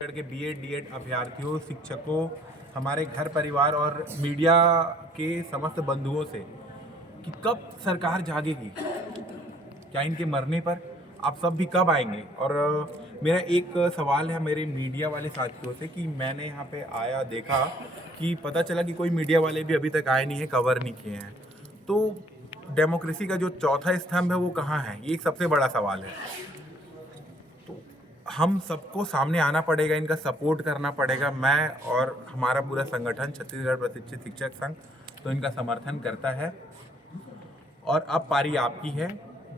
के BEd DEd अभ्यर्थियों, शिक्षकों, हमारे घर परिवार और मीडिया के समस्त बंधुओं से कि कब सरकार जागेगी, क्या इनके मरने पर आप सब भी कब आएंगे। और मेरा एक सवाल है मेरे मीडिया वाले साथियों से कि मैंने यहाँ पे आया देखा कि पता चला कि कोई मीडिया वाले भी अभी तक आए नहीं है, कवर नहीं किए हैं। तो डेमोक्रेसी का जो चौथा स्तंभ है वो कहाँ है, ये एक सबसे बड़ा सवाल है। तो हम सबको सामने आना पड़ेगा, इनका सपोर्ट करना पड़ेगा। मैं और हमारा पूरा संगठन छत्तीसगढ़ प्रशिक्षित शिक्षक संघ तो इनका समर्थन करता है। और अब पारी आपकी है।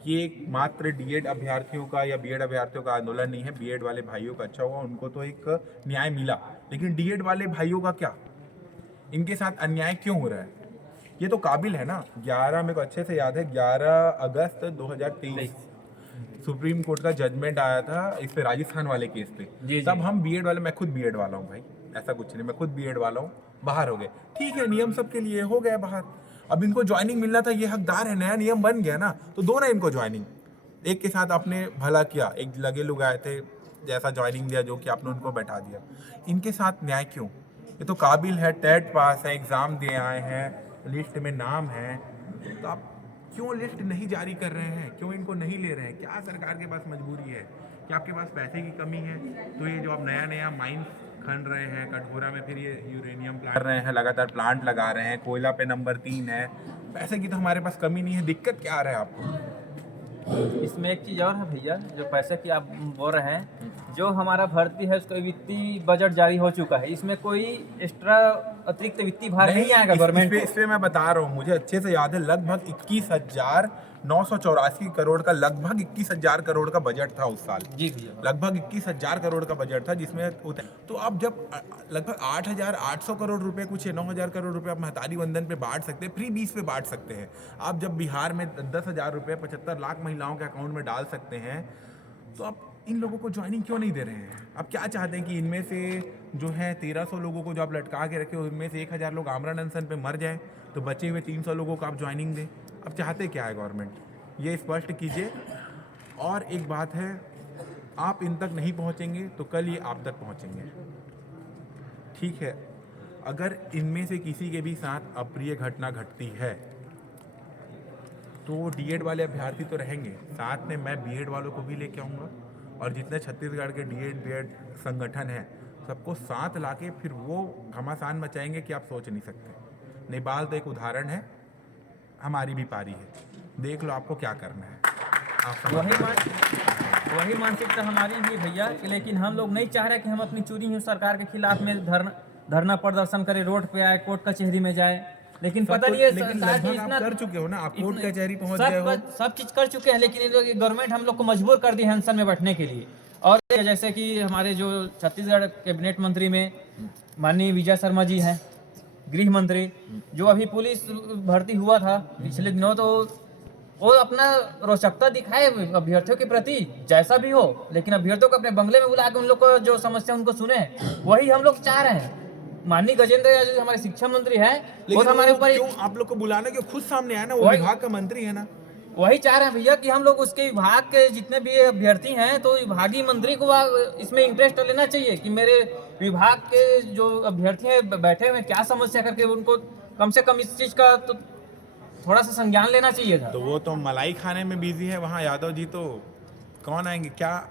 ये एक मात्र डीएड अभ्यर्थियों का या बीएड अभ्यर्थियों का आंदोलन नहीं है। बीएड वाले भाइयों का अच्छा हुआ, उनको तो एक न्याय मिला, लेकिन डीएड वाले भाइयों का क्या, इनके साथ अन्याय क्यों हो रहा है? ये तो काबिल है ना। 11 मेरे को अच्छे से याद है, 11 अगस्त 2023 सुप्रीम कोर्ट का जजमेंट आया था इस पे, राजस्थान वाले केस पे। तब हम बीएड वाले, मैं खुद बीएड वाला हूँ भाई, ऐसा कुछ नहीं, मैं खुद बीएड वाला हूँ, बाहर हो गए। ठीक है, नियम सबके लिए हो गए बाहर। अब इनको ज्वाइनिंग मिलना था, ये हकदार है, नया नियम बन गया ना, तो दो ना इनको ज्वाइनिंग। एक के साथ आपने भला किया, एक लगे लोग आए थे जैसा ज्वाइनिंग दिया, जो कि आपने उनको बैठा दिया। इनके साथ न्याय क्यों? ये तो काबिल है, टेट पास है, एग्जाम दे आए हैं, लिस्ट में नाम है, तो आप क्यों लिस्ट नहीं जारी कर रहे हैं? क्यों इनको नहीं ले रहे हैं? क्या सरकार के पास मजबूरी है? क्या आपके पास पैसे की कमी है? तो ये जो आप नया नया माइंस खन रहे हैं, कटघोरा में फिर ये यूरेनियम प्लांट कर रहे हैं, लगातार प्लांट लगा रहे हैं, कोयला पे नंबर 3 है। पैसे की तो हमारे पास कमी नहीं है, दिक्कत क्या आ रहा है आपको? इसमें एक चीज़ और है भैया, जो पैसे की आप बोल रहे हैं, जो हमारा भर्ती है उसका वित्तीय बजट जारी हो चुका है, इसमें कोई एक्स्ट्रा अतिरिक्त वित्तीय भार नहीं आएगा गवर्नमेंट को। इसमें मैं बता रहा हूँ, मुझे अच्छे से याद है, लगभग 21,984 करोड़ का, लगभग 21,000 करोड़ का बजट था उस साल। जी भैया, लगभग 21,000 करोड़ का बजट था, जिसमें तो अब जब लगभग 8,800 करोड़ रुपए, कुछ 9,000 करोड़ रुपए आप महतारी वंदन पे बांट सकते हैं, फ्री बीस पे बांट सकते हैं। आप जब बिहार में 10,000 रुपए 75 लाख महिलाओं के अकाउंट में डाल सकते हैं, तो आप इन लोगों को ज्वाइनिंग क्यों नहीं दे रहे हैं? आप क्या चाहते हैं कि इनमें से जो है 1300 लोगों को जो आप लटका के रखे हो, उनमें से 1,000 लोग आमरण अनशन पे मर जाएं, तो बचे हुए 300 लोगों को आप ज्वाइनिंग दें? अब चाहते क्या है गवर्नमेंट, ये स्पष्ट कीजिए। और एक बात है, आप इन तक नहीं पहुंचेंगे तो कल ये आप तक पहुंचेंगे, ठीक है? अगर इनमें से किसी के भी साथ अप्रिय घटना घटती है तो डीएड वाले अभ्यर्थी तो रहेंगे, साथ में मैं बीएड वालों को भी लेके आऊँगा, और जितने छत्तीसगढ़ के डीएड बीएड संगठन हैं सबको साथ लाके फिर वो घमासान मचाएंगे कि आप सोच नहीं सकते। नेपाल तो एक उदाहरण है, हमारी भी पारी है, देख लो आपको क्या करना है। आप वही मानसिकता हमारी भी भैया, लेकिन हम लोग नहीं चाह रहे कि हम अपनी चुनी हुई सरकार के खिलाफ में धरना प्रदर्शन करें, रोड पे आए, कोर्ट कचहरी में जाए। लेकिन पता नहीं है सरकार की आप कर चुके हो ना, आप कोर्ट कचहरी पहुंच गए हो, सब चीज कर चुके हैं, लेकिन गवर्नमेंट हम लोग को मजबूर कर दी है अनशन में बैठने के लिए। और जैसे कि हमारे जो छत्तीसगढ़ कैबिनेट मंत्री में माननीय विजय शर्मा जी हैं, गृह मंत्री, जो अभी पुलिस भर्ती हुआ था पिछले दिनों, तो वो अपना रोचकता दिखाए अभ्यर्थियों के प्रति, जैसा भी हो, लेकिन अभ्यर्थियों को अपने बंगले में बुला के उन लोग को जो समस्या उनको सुने, वही हम लोग चाह रहे हैं। माननीय गजेंद्र यादव जो हमारे शिक्षा मंत्री हैं, वो हमारे ऊपर क्यों आप लोग को बुलाना, क्यों खुद सामने आया ना, वो विभाग का मंत्री है ना। वही चाह रहे हैं भैया कि हम लोग उसके विभाग के जितने भी अभ्यर्थी हैं, तो विभागीय मंत्री को इसमें इंटरेस्ट लेना चाहिए कि मेरे विभाग के जो अभ्यर्थी हैं बैठे हुए क्या समस्या करके, उनको कम से कम इस चीज का तो थोड़ा सा संज्ञान लेना चाहिए था। तो वो तो मलाई खाने में बिजी है वहाँ, यादव जी तो कौन आएंगे? क्या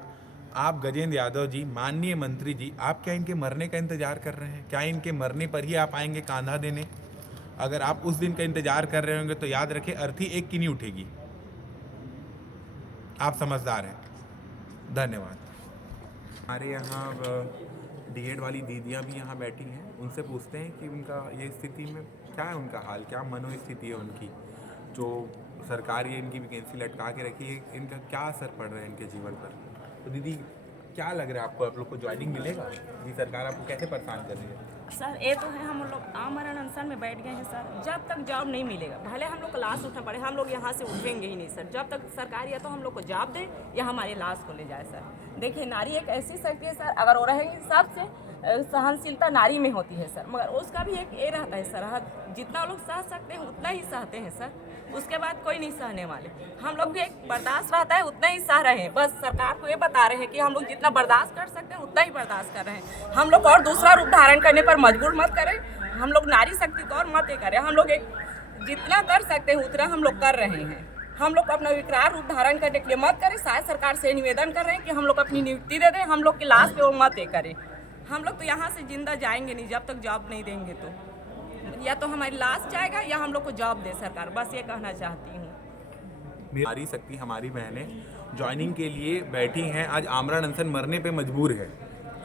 आप गजेंद्र यादव जी, माननीय मंत्री जी, आप क्या इनके मरने का इंतजार कर रहे हैं? क्या इनके मरने पर ही आप आएंगे कांधा देने? अगर आप उस दिन का इंतजार कर रहे होंगे तो याद रखें, अर्थी एक की नहीं उठेगी। आप समझदार हैं, धन्यवाद। हमारे यहाँ डीएड वाली दीदियाँ भी यहाँ बैठी हैं, उनसे पूछते हैं कि उनका ये स्थिति में क्या है, उनका हाल क्या मनोस्थिति है उनकी, जो सरकार ये इनकी वैकेंसी लटका के रखी है, इनका क्या असर पड़ रहा है इनके जीवन पर। तो दीदी क्या लग रहा है आपको, आप लोग को ज्वाइनिंग मिलेगा? जी सरकार आपको कैसे परेशान कर रही है? सर ये तो है, हम लोग आमरण अनशन में बैठ गए हैं सर। जब तक जॉब नहीं मिलेगा, भले हम लोग को लाश उठना पड़े, हम लोग यहाँ से उठेंगे ही नहीं सर, जब तक सरकार या तो हम लोग को जॉब दे या हमारे लाश को ले जाए सर। देखिए, नारी एक ऐसी शक्ति है सर, अगर वो रहेगी, सबसे सहनशीलता नारी में होती है सर, मगर उसका भी एक ये रहता है सर, जितना लोग सह सकते हैं उतना ही सहते हैं सर। उसके बाद कोई नहीं सहने वाले। हम लोग भी एक बर्दाश्त रहता है उतना ही सह रहे हैं, बस सरकार को ये बता रहे हैं कि हम लोग जितना बर्दाश्त कर सकते हैं उतना ही बर्दाश्त कर रहे हैं। हम लोग और दूसरा रूप धारण करने पर मजबूर मत करें, हम लोग नारी शक्ति को और मत ये करें। हम लोग एक जितना कर सकते हैं उतना हम लोग कर रहे हैं। हम लोग अपना विकराल रूप धारण करने के लिए मत करें। शायद सरकार से निवेदन कर रहे हैं कि हम लोग अपनी नियुक्ति दे दें, हम लोग की लाश पे वो मत ये करें। हम लोग तो यहाँ से जिंदा जाएंगे नहीं जब तक जॉब नहीं देंगे। तो या तो हमारी लाश जाएगा या हम लोग को जॉब दे सरकार, बस ये कहना चाहती हूँ। नारी शक्ति हमारी बहनें ज्वाइनिंग के लिए बैठी हैं, आज आमरण अनशन मरने पे मजबूर है।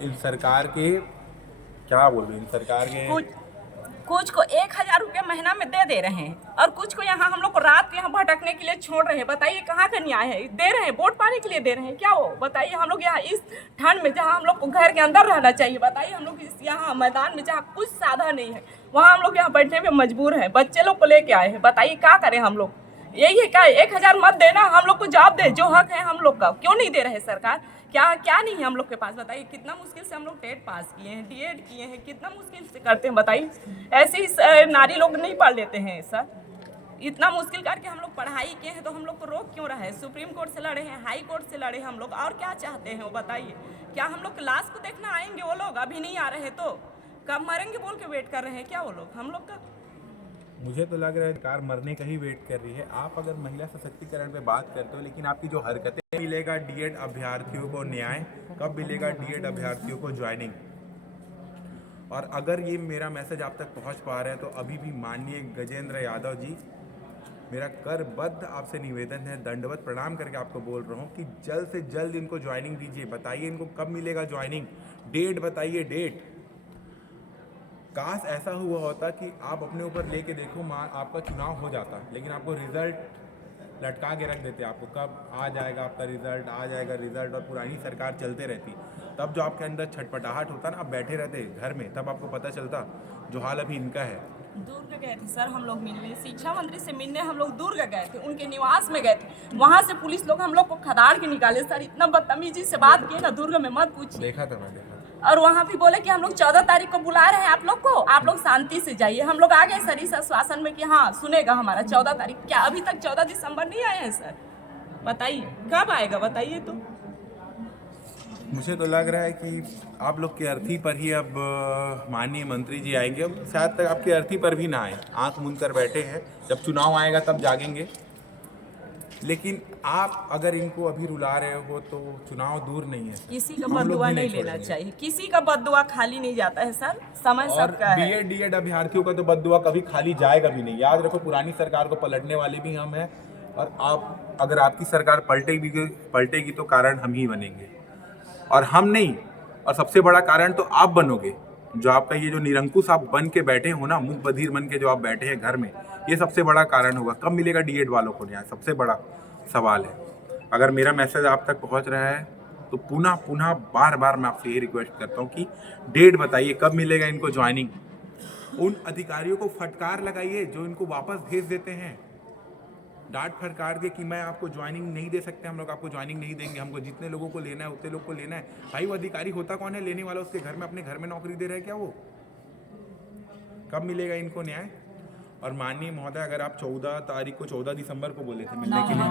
इन सरकार के क्या बोलूं, इन सरकार के कुछ को 1000 रुपया महीना में दे रहे हैं और कुछ को यहाँ हम लोग को रात को यहाँ भटकने के लिए छोड़ रहे हैं। बताइए कहाँ का न्याय है? दे रहे हैं वोट पाने के लिए दे रहे हैं क्या? वो बताइए हम लोग यहाँ इस ठंड में जहाँ हम लोग को घर के अंदर रहना चाहिए, बताइए हम लोग इस यहाँ मैदान में जहाँ कुछ साधन नहीं है वहाँ हम लोग यहाँ बैठने में मजबूर हैं। बच्चे लोग को लेके आए हैं, बताइए क्या करें हम लोग? यही है क्या 1000 मत देना, हम लोग को जॉब दे, जो हक है हम लोग का। क्यों नहीं दे रहे सरकार? क्या नहीं है हम लोग के पास? बताइए कितना मुश्किल से हम लोग टेट पास किए हैं, डीएड किए हैं, कितना मुश्किल से करते हैं बताइए। ऐसे ही नारी लोग नहीं पढ़ लेते हैं सर? इतना मुश्किल करके हम लोग पढ़ाई किए हैं तो हम लोग को रोक क्यों रहा है? सुप्रीम कोर्ट से लड़े हैं, हाई कोर्ट से लड़े हम लोग, और क्या चाहते हैं वो बताइए? क्या हम लोग क्लास को देखना आएंगे वो लोग? अभी नहीं आ रहे तो कब मरेंगे बोल के वेट कर रहे हैं क्या वो लोग हम लोग का? मुझे तो लग रहा है सरकार मरने का ही वेट कर रही है। आप अगर महिला सशक्तिकरण पे बात करते हो, लेकिन आपकी जो हरकतें, मिलेगा डीएड अभ्यर्थियों को न्याय, कब मिलेगा डीएड अभ्यर्थियों को ज्वाइनिंग? और अगर ये मेरा मैसेज आप तक पहुंच पा रहे हैं तो अभी भी माननीय गजेंद्र यादव जी, मेरा करबद्ध आपसे निवेदन है, दंडवत प्रणाम करके आपको बोल रहा हूँ कि जल्द से जल्द इनको ज्वाइनिंग दीजिए। बताइए इनको कब मिलेगा ज्वाइनिंग, डेट बताइए, डेट। काश ऐसा हुआ होता कि आप अपने ऊपर लेके देखो, आपका चुनाव हो जाता, लेकिन आपको रिजल्ट लटका के रख देते। आपको कब आ जाएगा आपका रिजल्ट, आ जाएगा रिजल्ट, और पुरानी सरकार चलते रहती। तब जो आपके अंदर छटपटाहट होता ना, आप बैठे रहते घर में, तब आपको पता चलता जो हाल अभी इनका है। दुर्ग गए थे सर हम लोग मिलने, शिक्षा मंत्री से मिलने हम लोग दुर्ग गए थे, उनके निवास में गए थे। वहाँ से पुलिस लोग हम लोग को खदाड़ के निकाले सर, इतना बदतमीजी से बात किए ना दुर्ग में मत पूछिए। देखा था मैं, देखा। और वहाँ भी बोले कि हम लोग 14 तारीख को बुला रहे हैं आप लोग को, आप लोग शांति से जाइए। हम लोग आ गए सर इस आश्वासन में कि हाँ सुनेगा हमारा 14 तारीख। क्या अभी तक 14 दिसंबर नहीं आए हैं सर? बताइए कब आएगा बताइए। तो मुझे तो लग रहा है कि आप लोग के अर्थी पर ही अब माननीय मंत्री जी आएंगे। अब शायद तक आपके अर्थी पर भी ना आए, आंख मूंद कर बैठे हैं, जब चुनाव आएगा तब जागेंगे। लेकिन आप अगर इनको अभी रुला रहे हो तो चुनाव दूर नहीं है। किसी का बददुआ नहीं लेना चाहिए, किसी का बददुआ खाली नहीं जाता है सर, समय सबका है। बीएड डीएड अभ्यर्थियों का तो बददुआ कभी खाली जाएगा भी नहीं। याद रखो, पुरानी सरकार को पलटने वाले भी हम हैं, और आप अगर आपकी सरकार पलटेगी तो कारण हम ही बनेंगे, और हम नहीं, और सबसे बड़ा कारण तो आप बनोगे। जो आपका ये जो निरंकुश आप बन के बैठे हो ना, मुख बधिर बन के जो आप बैठे हैं घर में, ये सबसे बड़ा कारण होगा। कब मिलेगा डीएड वालों को न्याय, सबसे बड़ा सवाल है। अगर मेरा मैसेज आप तक पहुंच रहा है तो पुनः बार बार मैं आपसे ये रिक्वेस्ट करता हूं कि डेट बताइए कब मिलेगा इनको ज्वाइनिंग। उन अधिकारियों को फटकार लगाइए जो इनको वापस भेज देते हैं, डांट फटकार के कि मैं आपको ज्वाइनिंग नहीं दे सकते, हम लोग आपको ज्वाइनिंग नहीं देंगे, हमको जितने लोगों को लेना है उतने लोग को लेना है। भाई वो अधिकारी होता कौन है? लेने वाला उसके घर में, अपने घर में नौकरी दे रहा है क्या वो? कब मिलेगा इनको न्याय? और माननीय महोदय, अगर आप 14 तारीख को 14 दिसंबर को बोले थे मिलने के लिए,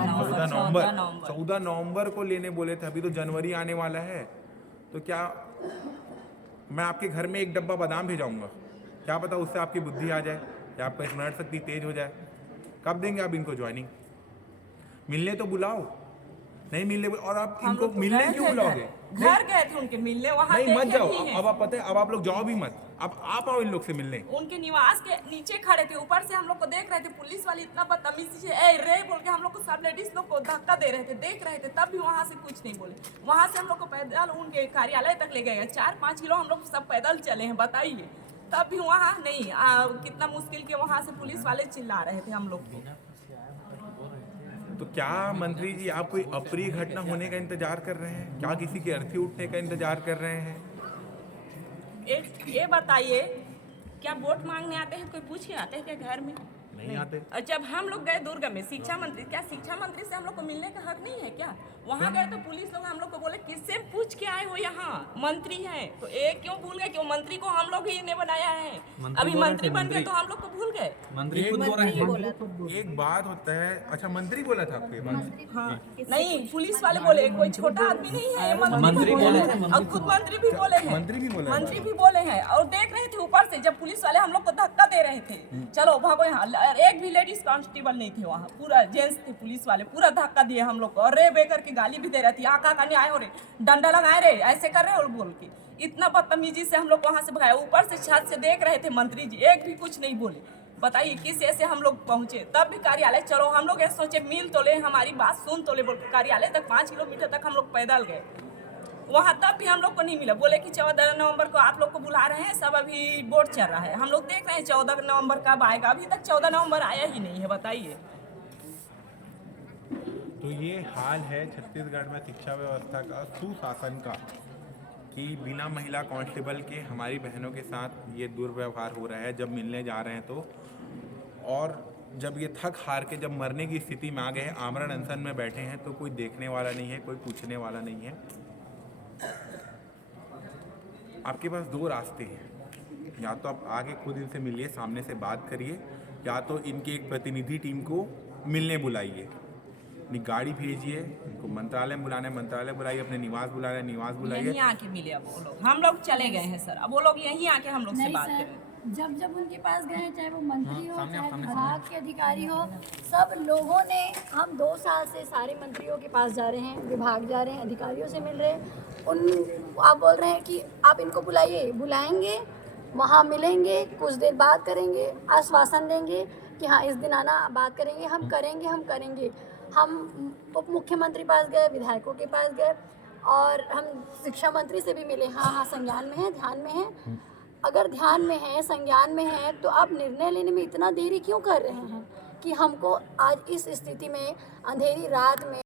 14 नवंबर को लेने बोले थे, अभी तो जनवरी आने वाला है। तो क्या मैं आपके घर में एक डब्बा बादाम भेजाऊंगा? क्या पता उससे आपकी बुद्धि आ जाए या आपका स्मरण शक्ति तेज हो जाए। कब देंगे आप इनको ज्वाइनिंग? मिलने तो बुलाओ, नहीं मिलने, और आप इनको मिलने क्यों बुलाओगे? घर गए थे उनके मिलने, वहाँ नहीं मत जाओ। अब आप पता है, अब आप लोग जाओ भी मत, अब आप आओ इन लोग से मिलने। उनके निवास के नीचे खड़े थे, ऊपर से हम लोग को देख रहे थे, पुलिस वाले इतना बदतमीजी से ए रे बोल के हम लोग को, सब लेडीज लोग को धक्का दे रहे थे, देख रहे थे, तब भी वहाँ से कुछ नहीं बोले। वहाँ से हम लोग को पैदल उनके कार्यालय तक ले गए, 4-5 किलो हम लोग सब पैदल चले हैं, बताइए। तब भी वहाँ नहीं, कितना मुश्किल के वहाँ से पुलिस वाले चिल्ला रहे थे हम लोग को। तो क्या मंत्री जी आप कोई अप्रिय घटना होने का इंतजार कर रहे हैं? क्या किसी के अर्थी उठने का इंतजार कर रहे हैं? ये बताइए, क्या वोट मांगने आते हैं? कोई पूछ के आते हैं क्या घर में? नहीं आते। और जब हम लोग गए दुर्ग में, शिक्षा मंत्री से हम लोग को मिलने का हक नहीं है क्या? वहाँ गए तो पुलिस लोग हम लोग को बोले किससे पूछ के आए हो यहाँ, मंत्री हैं तो एक क्यों भूल गए, क्यों मंत्री को हम लोग ही ने बनाया है, अभी मंत्री बन गए तो हम लोग को भूल गए। मंत्री खुद बोल रहे हैं। एक बात होता है, अच्छा मंत्री बोला था आपको ये बात? हाँ, नहीं पुलिस वाले बोले, कोई छोटा आदमी नहीं है, मंत्री बोले हैं, और खुद मंत्री भी बोले हैं, मंत्री भी बोले हैं। और देख रहे थे ऊपर से जब पुलिस वाले हम लोग को धक्का दे रहे थे, चलो भागो यहाँ, एक भी लेडीज कांस्टेबल नहीं थे वहाँ, पूरा जेंट्स थे पुलिस वाले, पूरा धक्का दिए हम लोग को, और रे बेकर की गाली भी दे रही थी, आका का नहीं आए हो रे, डंडा लगाए रे, ऐसे कर रहे और बोल के इतना बदतमीजी से हम लोग वहाँ से भगाए। ऊपर से छत से देख रहे थे मंत्री जी, एक भी कुछ नहीं बोले। बताइए किस ऐसे हम लोग पहुँचे, तब भी कार्यालय चलो हम लोग ऐसे सोचे मिल तो ले, हमारी बात सुन तो ले, बोल कार्यालय तक 5 किलोमीटर तक हम लोग पैदल गए, वहाँ तब भी हम लोग को नहीं मिला। बोले कि 14 नवंबर को आप लोग को बुला रहे हैं, सब अभी बोर्ड चल रहा है, हम लोग देख रहे हैं 14 नवंबर कब आएगा, अभी तक 14 नवंबर आया ही नहीं है। बताइए। तो ये हाल है छत्तीसगढ़ में शिक्षा व्यवस्था का, सुशासन का, कि बिना महिला कांस्टेबल के हमारी बहनों के साथ ये दुर्व्यवहार हो रहा है जब मिलने जा रहे हैं तो, और जब ये थक हार के जब मरने की स्थिति में आ गए हैं, आमरण अनशन में बैठे हैं, तो कोई देखने वाला नहीं है, कोई पूछने वाला नहीं है। आपके पास 2 रास्ते हैं, या तो आप आगे खुद इनसे मिलिए, सामने से बात करिए, या तो इनके एक प्रतिनिधि टीम को मिलने बुलाइए, अपनी गाड़ी भेजिए, इनको मंत्रालय बुलाना है मंत्रालय बुलाइए, अपने निवास बुलाना है निवास बुलाइए। यहीं आके मिले अब वो लोग, हम लोग चले गए हैं सर, अब वो लोग यहीं आके हम लोग से नहीं बात सर, करें। जब जब उनके पास गए, चाहे वो मंत्री हो चाहे विभाग के अधिकारी हो, सब लोगों ने, हम 2 साल से सारे मंत्रियों के पास जा रहे हैं, विभाग जा रहे हैं, अधिकारियों से मिल रहे हैं, आप बोल रहे हैं कि आप इनको बुलाइए, बुलाएंगे, वहाँ मिलेंगे, कुछ देर बात करेंगे, आश्वासन देंगे कि हाँ इस दिन आना, बात करेंगे, हम करेंगे। हम उप मुख्यमंत्री पास गए, विधायकों के पास गए, और हम शिक्षा मंत्री से भी मिले, हाँ संज्ञान में है, ध्यान में है। अगर ध्यान में है, संज्ञान में है, तो आप निर्णय लेने में इतना देरी क्यों कर रहे हैं कि हमको आज इस स्थिति में अंधेरी रात में